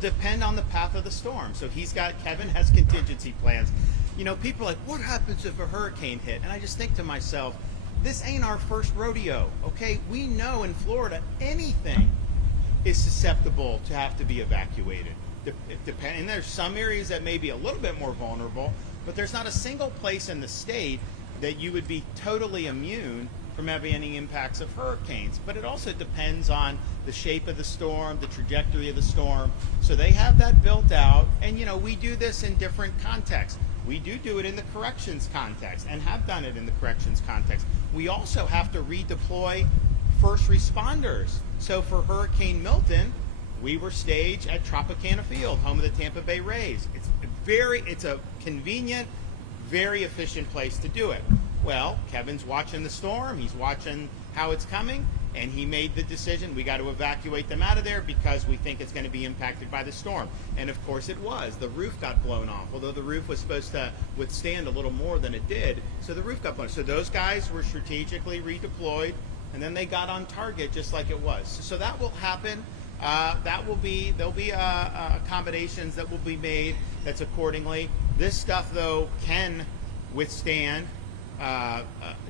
Depend on the path of the storm. So Kevin has contingency plans. You know, people are like, what happens if a hurricane hit? And I just think to myself, this ain't our first rodeo, okay? We know in Florida anything is susceptible to have to be evacuated. And there's some areas that may be a little bit more vulnerable, but there's not a single place in the state that you would be totally immune from having any impacts of hurricanes. But it also depends on the shape of the storm, the trajectory of the storm. So they have that built out. And, you know, we do this in different contexts. We do it in the corrections context and have done it in the corrections context. We also have to redeploy first responders. So for Hurricane Milton, we were staged at Tropicana Field, home of the Tampa Bay Rays. It's a convenient, very efficient place to do it. Well, Kevin's watching the storm, he's watching how it's coming, and he made the decision, we got to evacuate them out of there because we think it's going to be impacted by the storm. And of course it was. The roof got blown off, although the roof was supposed to withstand a little more than it did, so the roof got blown. So those guys were strategically redeployed, and then they got on target just like it was. So that will happen. There'll be accommodations that will be made that's accordingly. This stuff, though, can withstand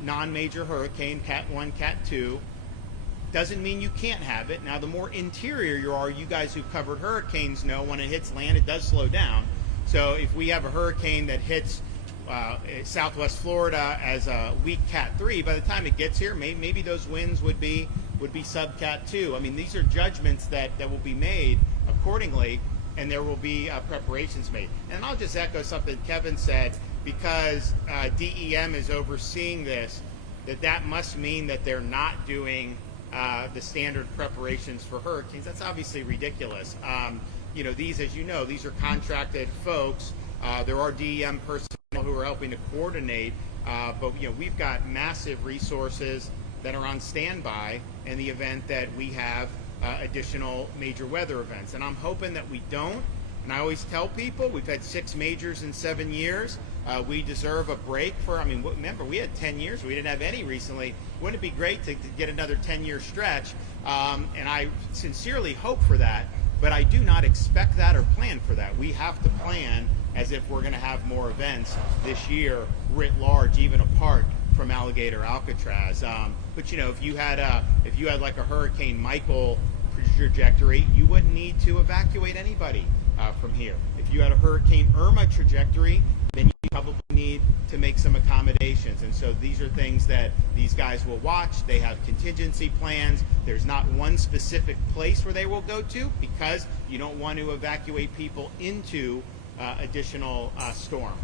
non-major hurricane, Cat 1, Cat 2. Doesn't mean you can't have it. Now, the more interior you are, you guys who've covered hurricanes know when it hits land, it does slow down. So if we have a hurricane that hits Southwest Florida as a weak Cat 3, by the time it gets here, maybe those winds would be sub Cat 2. I mean, these are judgments that will be made accordingly, and there will be preparations made. And I'll just echo something Kevin said, because DEM is overseeing this, that must mean that they're not doing the standard preparations for hurricanes. That's obviously ridiculous. You know, these are contracted folks. There are DEM personnel who are helping to coordinate, but you know, we've got massive resources that are on standby in the event that we have additional major weather events. And I'm hoping that we don't. And I always tell people, we've had 6 majors in 7 years. We deserve a break remember, we had 10 years. We didn't have any recently. Wouldn't it be great to get another 10-year stretch? And I sincerely hope for that, but I do not expect that or plan for that. We have to plan as if we're going to have more events this year, writ large, even apart from Alligator Alcatraz. But you know, if you had like a Hurricane Michael trajectory, you wouldn't need to evacuate anybody from here. If you had a Hurricane Irma trajectory, then you probably need to make some accommodations. And so these are things that these guys will watch. They have contingency plans. There's not one specific place where they will go to, because you don't want to evacuate people into additional storm.